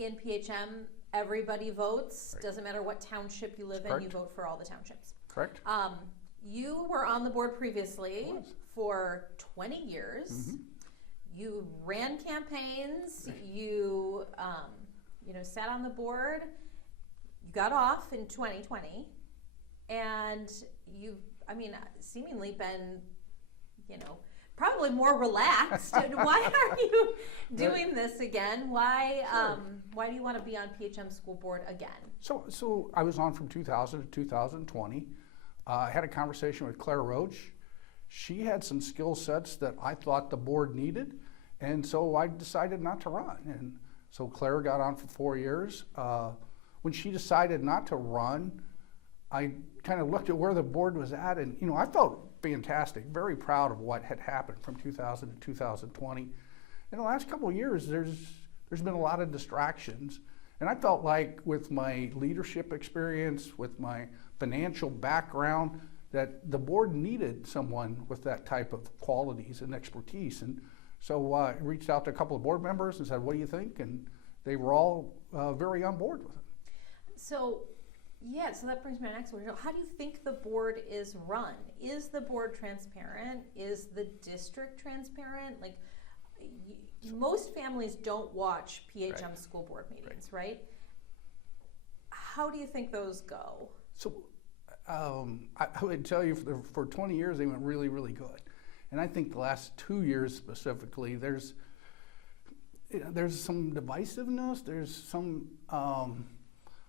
in PHM, everybody votes. Right. Doesn't matter what township you live in, Correct. you vote for all the townships. Correct. You were on the board previously Was. for 20 years. Mhm. You ran campaigns. You, sat on the board. You got off in 2020, and you've, seemingly been, probably more relaxed. Why are you doing this again? Why do you want to be on PHM School Board again? So I was on from 2000 to 2020. I had a conversation with Claire Roach. She had some skill sets that I thought the board needed, and so I decided not to run. And so Claire got on for 4 years. When she decided not to run, I kind of looked at where the board was at, and I felt fantastic, very proud of what had happened from 2000 to 2020. In the last couple of years, there's been a lot of distractions, and I felt like with my leadership experience, with my financial background, that the board needed someone with that type of qualities and expertise. And so I reached out to a couple of board members and said, "What do you think?" And they were all very on board with it. So that brings me to my next question. How do you think the board is run? Is the board transparent? Is the district transparent? Like, most families don't watch PHM Right. school board meetings, right? How do you think those go? So I would tell you for 20 years they went really, really good. And I think the last 2 years specifically, there's some divisiveness, there's some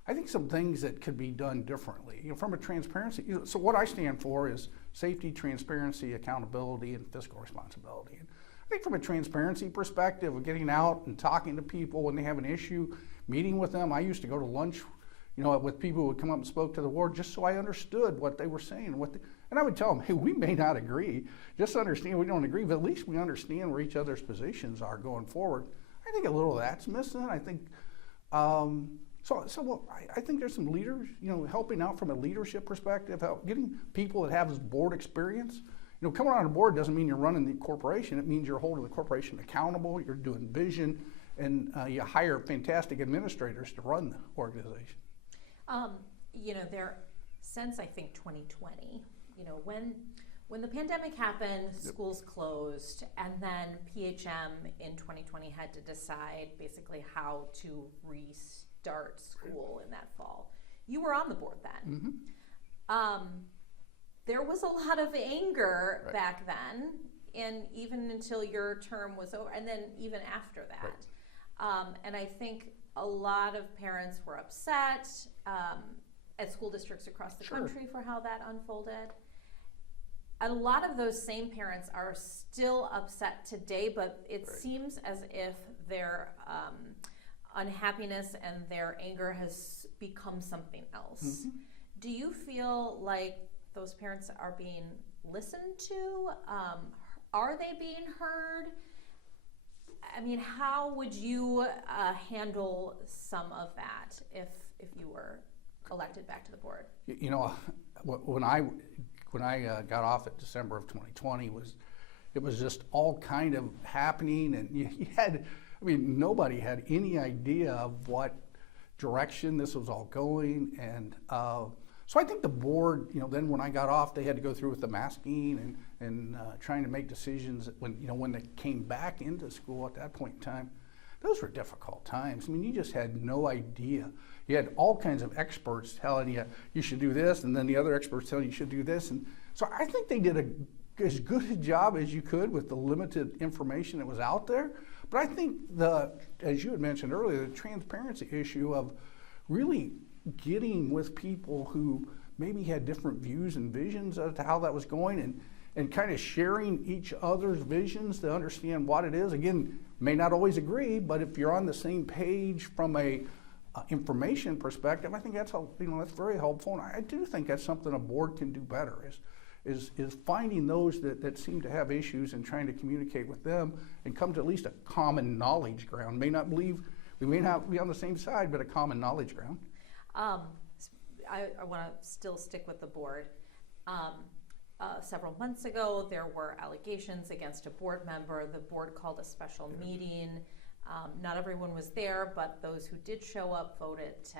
I think some things that could be done differently. From a transparency, so what I stand for is safety, transparency, accountability, and fiscal responsibility. And I think from a transparency perspective of getting out and talking to people when they have an issue, meeting with them. I used to go to lunch, with people who would come up and spoke to the board just so I understood what they were saying. And I would tell them, hey, we may not agree. Just understand we don't agree, but at least we understand where each other's positions are going forward. I think a little of that's missing. I think I think there's some leaders, helping out from a leadership perspective, getting people that have this board experience. Coming on a board doesn't mean you're running the corporation. It means you're holding the corporation accountable, you're doing vision, and you hire fantastic administrators to run the organization. Since I think 2020, when the pandemic happened, schools closed, and then PHM in 2020 had to decide basically how to restart school in that fall. You were on the board then. Mm-hmm. There was a lot of anger back then, and even until your term was over, and then even after that. Right. And I think a lot of parents were upset at school districts across the country for how that unfolded. A lot of those same parents are still upset today, but it seems as if their unhappiness and their anger has become something else. Mm-hmm. Do you feel like those parents are being listened to? Are they being heard? How would you handle some of that if you were elected back to the board? When I got off at December of 2020, it was just all kind of happening, and you had, nobody had any idea of what direction this was all going, and so I think the board, then when I got off, they had to go through with the masking and trying to make decisions when they came back into school at that point in time. Those were difficult times. You just had no idea. You had all kinds of experts telling you should do this, and then the other experts telling you should do this. And so I think they did as good a job as you could with the limited information that was out there. But I think as you had mentioned earlier, the transparency issue of really getting with people who maybe had different views and visions of how that was going, and kind of sharing each other's visions to understand what it is. Again, may not always agree, but if you're on the same page from a information perspective, I think that's that's very helpful. And I do think that's something a board can do better is finding those that seem to have issues and trying to communicate with them and come to at least a common knowledge ground. We may not be on the same side, but a common knowledge ground. I want to still stick with the board. Several months ago, there were allegations against a board member. The board called a special meeting. Not everyone was there, but those who did show up voted to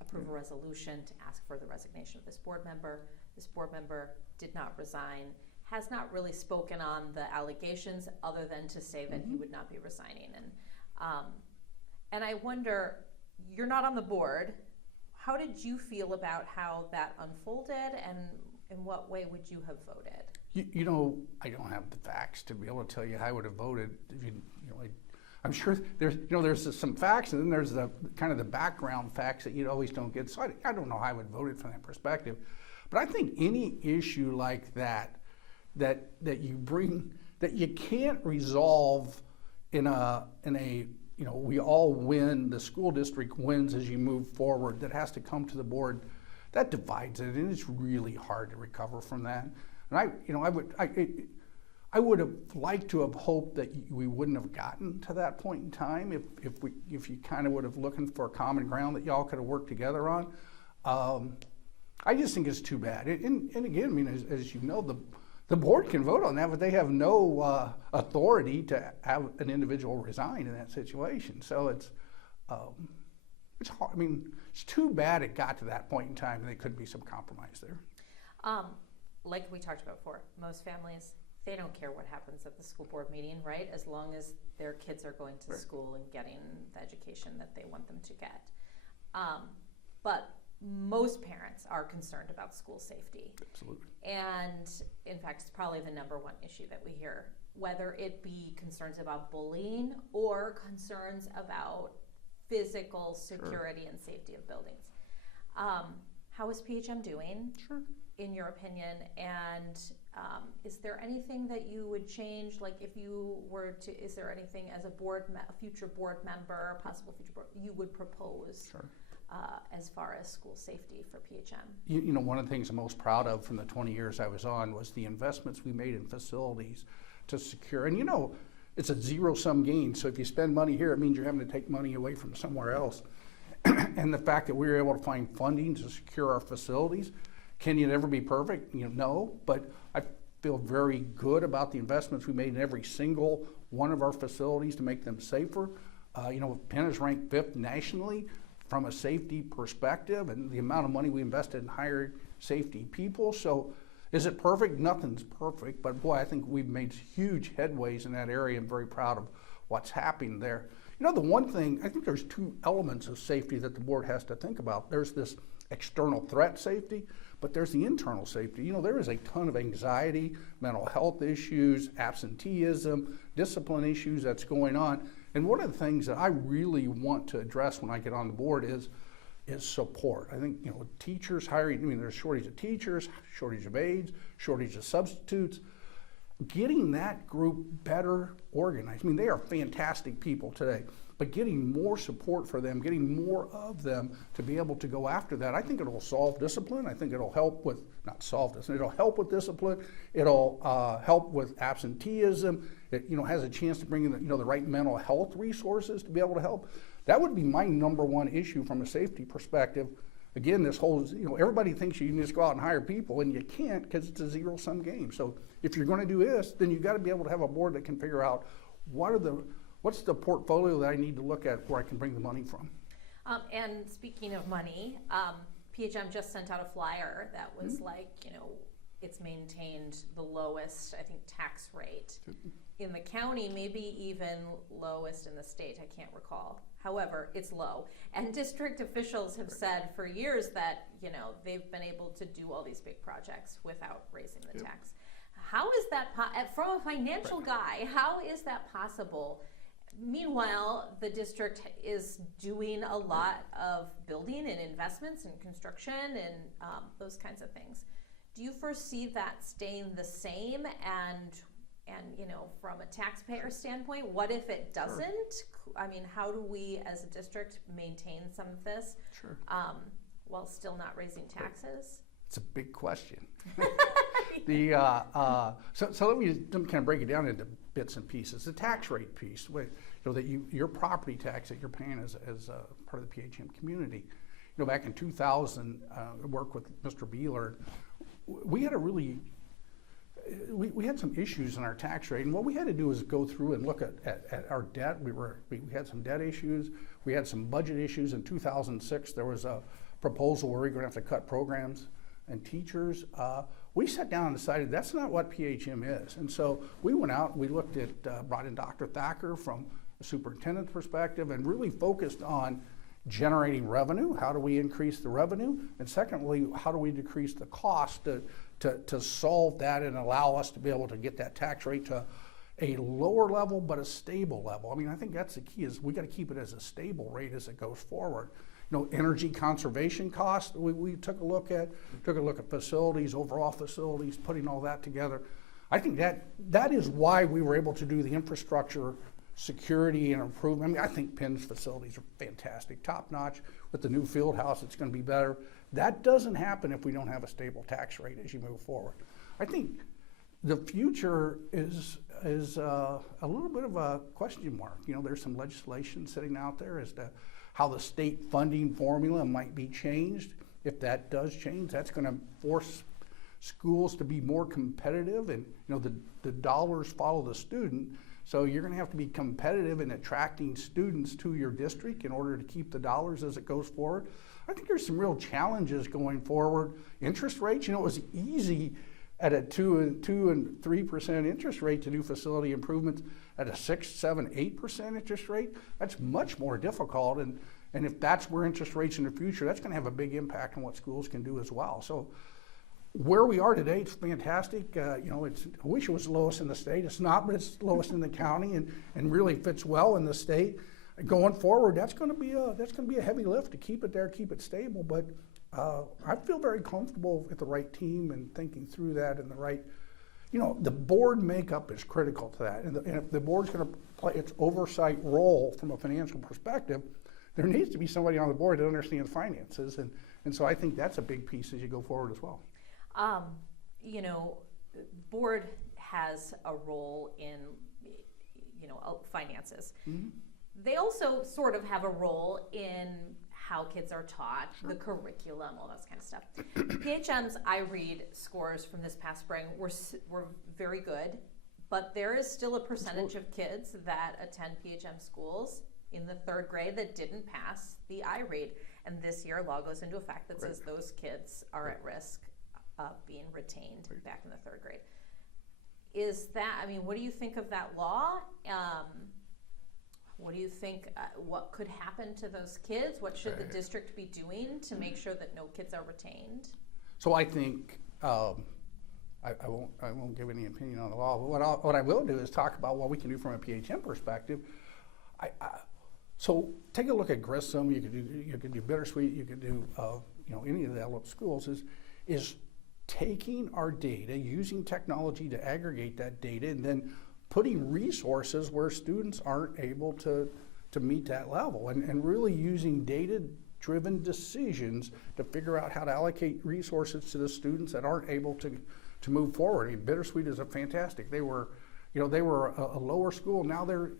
approve a resolution to ask for the resignation of this board member. This board member did not resign, has not really spoken on the allegations other than to say that he would not be resigning. And I wonder, you're not on the board. How did you feel about how that unfolded, and in what way would you have voted? You know, I don't have the facts to be able to tell you how I would have voted. I'm sure there's some facts, and then there's the kind of the background facts that you always don't get. So I don't know how I would vote it from that perspective. But I think any issue like that you bring, that you can't resolve in a we all win, the school district wins as you move forward, that has to come to the board, that divides it, and it's really hard to recover from that. And I would have liked to have hoped that we wouldn't have gotten to that point in time if you kind of would have looking for a common ground that y'all could have worked together on. I just think it's too bad. And again, I mean, as you know, the board can vote on that, but they have no authority to have an individual resign in that situation. So it's hard. I mean, it's too bad it got to that point in time, and there could be some compromise there. Like we talked about before, most families, they don't care what happens at the school board meeting, right? As long as their kids are going to school and getting the education that they want them to get. But most parents are concerned about school safety. Absolutely. And in fact, it's probably the number one issue that we hear, whether it be concerns about bullying or concerns about physical security and safety of buildings. How is PHM doing? Sure. In your opinion, and is there anything that you would change? Like, if you were to, is there anything as a future board member, possible future board, you would propose? Sure. As far as school safety for PHM? You know, one of the things I'm most proud of from the 20 years I was on was the investments we made in facilities to secure. And you know, it's a zero-sum game. So if you spend money here, it means you're having to take money away from somewhere else. And the fact that we were able to find funding to secure our facilities. Can you ever be perfect? You know, no, but I feel very good about the investments we made in every single one of our facilities to make them safer. You know, Penn is ranked 5th nationally from a safety perspective, and the amount of money we invested in hiring safety people. So is it perfect? Nothing's perfect, but boy, I think we've made huge headways in that area. I'm very proud of what's happening there. You know, the one thing, I think there's two elements of safety that the board has to think about. There's this external threat safety, but there's the internal safety. You know, there is a ton of anxiety, mental health issues, absenteeism, discipline issues that's going on. And one of the things that I really want to address when I get on the board is support. I think, you know, teachers hiring, I mean, there's shortage of teachers, shortage of aides, shortage of substitutes. Getting that group better organized. I mean, they are fantastic people today, but getting more support for them, getting more of them to be able to go after that, I think it'll solve discipline. I think it'll help with, not solve this, it'll help with discipline. It'll help with absenteeism. It, you know, has a chance to bring in the, you know, the right mental health resources to be able to help. That would be my number one issue from a safety perspective. Again, this whole, you know, everybody thinks you can just go out and hire people, and you can't, because it's a zero-sum game. So if you're going to do this, then you've got to be able to have a board that can figure out what's the portfolio that I need to look at where I can bring the money from. And speaking of money, PHM just sent out a flyer that was like, you know, it's maintained the lowest, I think, tax rate in the county, maybe even lowest in the state. I can't recall. However, it's low. And district officials have said for years that, you know, they've been able to do all these big projects without raising the tax. How is that, from a financial guy, how is that possible? Meanwhile, the district is doing a lot of building and investments and construction and those kinds of things. Do you foresee that staying the same? And you know, from a taxpayer standpoint, what if it doesn't? Sure. I mean, how do we as a district maintain some of this while still not raising taxes? It's a big question. So let me kind of break it down into bits and pieces. The tax rate piece, you know, that your property tax that you're paying as part of the PHM community. You know, back in 2000, I worked with Mr. Beeler. We had a really we had some issues in our tax rate, and what we had to do is go through and look at our debt. We had some debt issues. We had some budget issues. In 2006, there was a proposal where we were going to have to cut programs and teachers. We sat down and decided that's not what PHM is, and so we went out and we looked at, brought in Dr. Thacker from the superintendent's perspective, and really focused on generating revenue. How do we increase the revenue? And secondly, how do we decrease the cost to solve that and allow us to be able to get that tax rate to a lower level but a stable level? I mean, I think that's the key, is we got to keep it as a stable rate as it goes forward. You know, energy conservation costs, we took a look at facilities, overall facilities, putting all that together. I think that is why we were able to do the infrastructure security and improvement. I mean, I think Penn's facilities are fantastic, top notch. With the new field house, it's going to be better. That doesn't happen if we don't have a stable tax rate as you move forward. I think the future is a little bit of a question mark. You know, there's some legislation sitting out there as to how the state funding formula might be changed. If that does change, that's going to force schools to be more competitive, and you know, the dollars follow the student. So you're going to have to be competitive in attracting students to your district in order to keep the dollars as it goes forward. I think there's some real challenges going forward. Interest rates, you know, it was easy at a 2 and 3% interest rate to do facility improvements. At a 6, 7, 8% interest rate, that's much more difficult. And if that's where interest rates in the future, that's going to have a big impact on what schools can do as well. So where we are today, it's fantastic. You know, I wish it was the lowest in the state. It's not, but it's the lowest in the county, and really fits well in the state. Going forward, that's going to be a heavy lift to keep it there, keep it stable. But I feel very comfortable with the right team and thinking through that, and the right, you know, the board makeup is critical to that. And if the board's going to play its oversight role from a financial perspective, there needs to be somebody on the board that understands finances, and so I think that's a big piece as you go forward as well. You know, board has a role in, you know, finances. Mm-hmm. They also sort of have a role in how kids are taught, the curriculum, all that kind of stuff. PHM's iRead scores from this past spring were very good, but there is still a percentage of kids that attend PHM schools in the 3rd grade that didn't pass the iRead. And this year, law goes into effect that says those kids are at risk of being retained back in the 3rd grade. Is that, I mean, what do you think of that law? What do you think, what could happen to those kids? What should the district be doing to make sure that no kids are retained? So I think, I won't give any opinion on the law, but what I will do is talk about what we can do from a PHM perspective. So take a look at Grissom. You could do Bittersweet. You could do you know, any of the schools. Is taking our data, using technology to aggregate that data, and then putting resources where students aren't able to meet that level, and really using data-driven decisions to figure out how to allocate resources to the students that aren't able to move forward. I mean, Bittersweet is a fantastic. They were a lower school. Now they're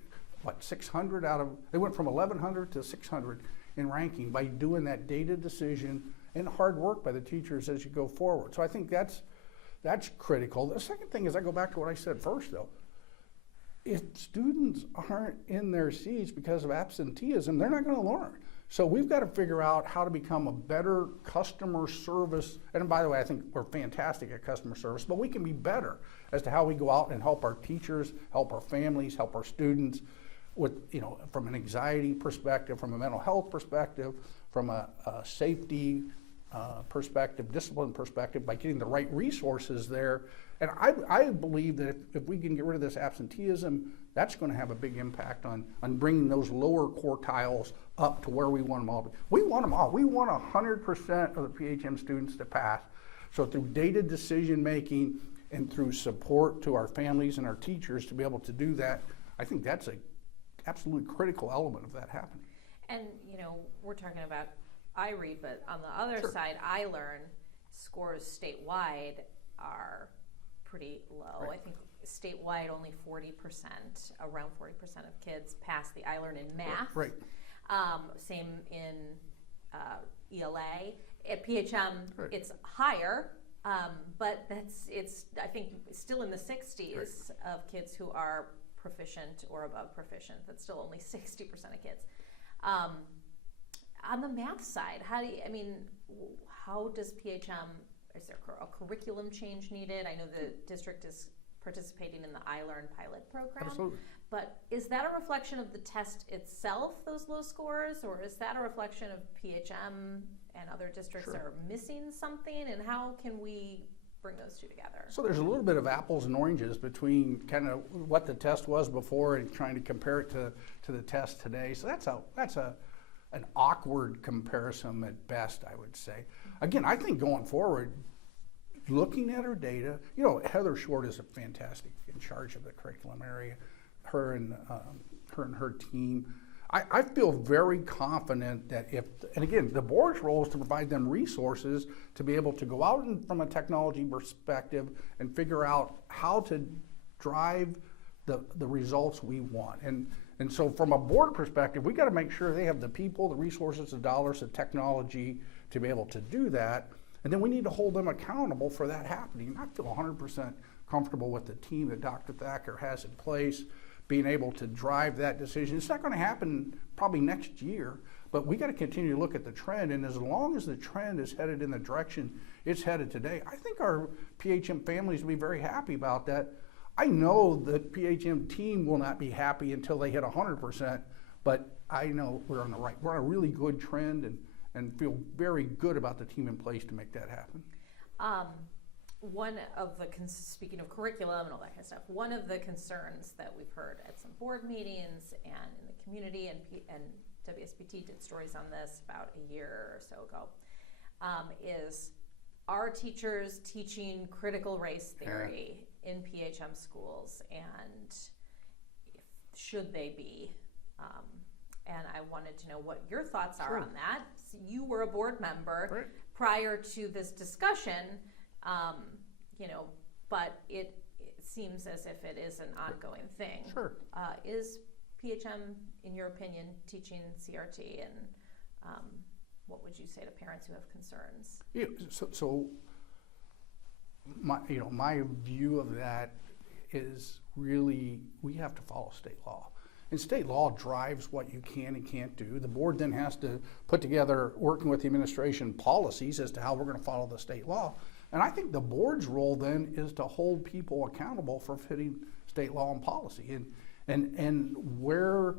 600 they went from 1,100 to 600 in ranking by doing that data decision and hard work by the teachers as you go forward. So I think that's critical. The second thing is, I go back to what I said first though. If students aren't in their seats because of absenteeism, they're not going to learn. So we've got to figure out how to become a better customer service. And by the way, I think we're fantastic at customer service, but we can be better as to how we go out and help our teachers, help our families, help our students with, you know, from an anxiety perspective, from a mental health perspective, from a safety perspective, discipline perspective, by getting the right resources there. And I believe that if we can get rid of this absenteeism, that's going to have a big impact on bringing those lower quartiles up to where we want them all to be. We want them all. We want 100% of the PHM students to pass. So through data decision making and through support to our families and our teachers to be able to do that, I think that's an absolutely critical element of that happening. And, you know, we're talking about iRead, but on the other side, iLearn scores statewide are pretty low. Right. I think statewide only 40%, around 40% of kids pass the iLearn in math. Right. Same in ELA. At PHM, it's higher, But it's I think still in the 60s of kids who are proficient or above proficient. That's still only 60% of kids. On the math side, how does PHM, is there a curriculum change needed? I know the district is participating in the iLearn pilot program. Absolutely. But is that a reflection of the test itself, those low scores, or is that a reflection of PHM and other districts are missing something? And how can we bring those two together? So there's a little bit of apples and oranges between kind of what the test was before and trying to compare it to the test today. So that's an awkward comparison at best, I would say. Again, I think going forward, looking at our data, Heather Short is a fantastic in charge of the curriculum area. Her and her team. I feel very confident that and again, the board's role is to provide them resources to be able to go out and from a technology perspective and figure out how to drive the results we want. And so from a board perspective, we got to make sure they have the people, the resources, the dollars, the technology to be able to do that. And then we need to hold them accountable for that happening. I feel 100% comfortable with the team that Dr. Thacker has in place, being able to drive that decision. It's not going to happen probably next year, but we got to continue to look at the trend. And as long as the trend is headed in the direction it's headed today, I think our PHM families will be very happy about that. I know the PHM team will not be happy until they hit 100%, but I know we're on a really good trend and feel very good about the team in place to make that happen. One of the, speaking of curriculum and all that kind of stuff, one of the concerns that we've heard at some board meetings and in the community, and WSBT did stories on this about a year or so ago, is are teachers teaching critical race theory in PHM schools, and should they be? And I wanted to know what your thoughts are on that. So you were a board member prior to this discussion, but it seems as if it is an ongoing thing. Is PHM, in your opinion, teaching CRT, and what would you say to parents who have concerns? Yeah, so my view of that is really we have to follow state law. And state law drives what you can and can't do. The board then has to put together, working with the administration, policies as to how we're going to follow the state law. And I think the board's role then is to hold people accountable for fitting state law and policy. And where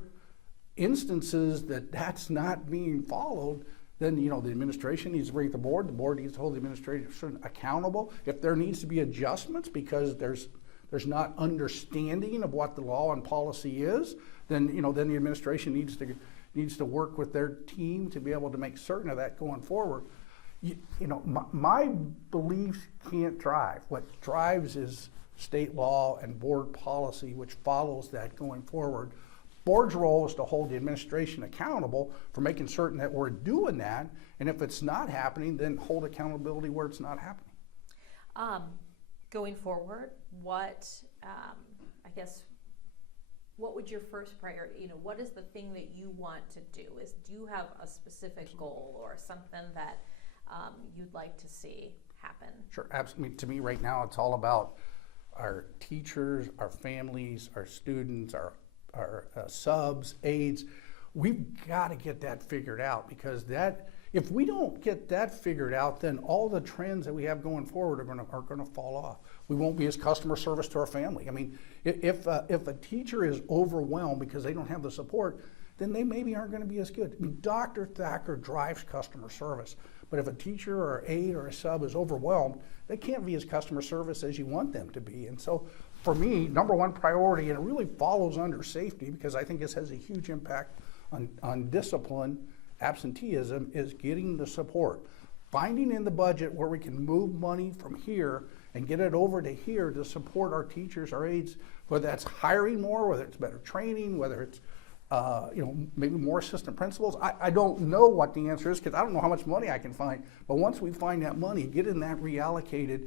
instances that's not being followed, then the administration needs to bring it to the board needs to hold the administration accountable. If there needs to be adjustments because there's not understanding of what the law and policy is, then then the administration needs to work with their team to be able to make certain of that going forward. My beliefs can't drive. What drives is state law and board policy, which follows that going forward. Board's role is to hold the administration accountable for making certain that we're doing that, and if it's not happening, then hold accountability where it's not happening. Going forward, what what would your first priority, what is the thing that you want to do? Do you have a specific goal or something that you'd like to see happen? Sure, absolutely. To me right now, it's all about our teachers, our families, our students, our subs, aides. We've got to get that figured out, because if we don't get that figured out, then all the trends that we have going forward are going to fall off. We won't be as customer service to our family. I mean, if a teacher is overwhelmed because they don't have the support, then they maybe aren't going to be as good. I mean, Dr. Thacker drives customer service, but if a teacher or aide or a sub is overwhelmed, they can't be as customer service as you want them to be. And so for me, number one priority, and it really follows under safety, because I think this has a huge impact on discipline, absenteeism, is getting the support. Finding in the budget where we can move money from here and get it over to here to support our teachers, our aides, whether that's hiring more, whether it's better training, whether it's maybe more assistant principals. I don't know what the answer is, because I don't know how much money I can find. But once we find that money, getting that reallocated,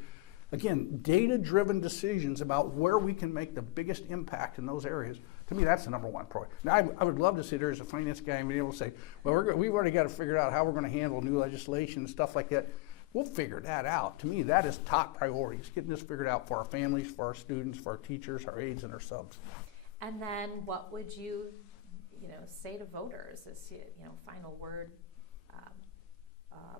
again, data-driven decisions about where we can make the biggest impact in those areas. To me, that's the number one priority. Now, I would love to sit there as a finance guy and be able to say, well, we've already got to figure out how we're going to handle new legislation and stuff like that. we'll figure that out. To me, that is top priorities, getting this figured out for our families, for our students, for our teachers, our aides, and our subs. And then what would you say to voters as, final word,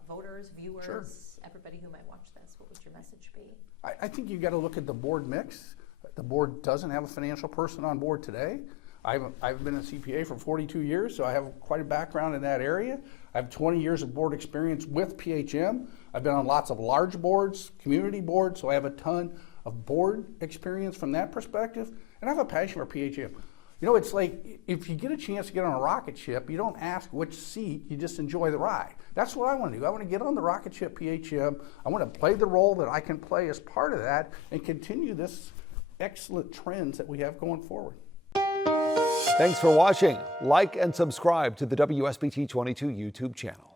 voters, viewers, Sure. everybody who might watch this, what would your message be? I think you got to look at the board mix. The board doesn't have a financial person on board today. I've been a CPA for 42 years, so I have quite a background in that area. I have 20 years of board experience with PHM. I've been on lots of large boards, community boards, so I have a ton of board experience from that perspective, and I have a passion for PHM. It's like if you get a chance to get on a rocket ship, you don't ask which seat, you just enjoy the ride. That's what I want to do. I want to get on the rocket ship PHM. I want to play the role that I can play as part of that and continue this excellent trends that we have going forward. Thanks for watching. Like and subscribe to the WSBT 22 YouTube channel.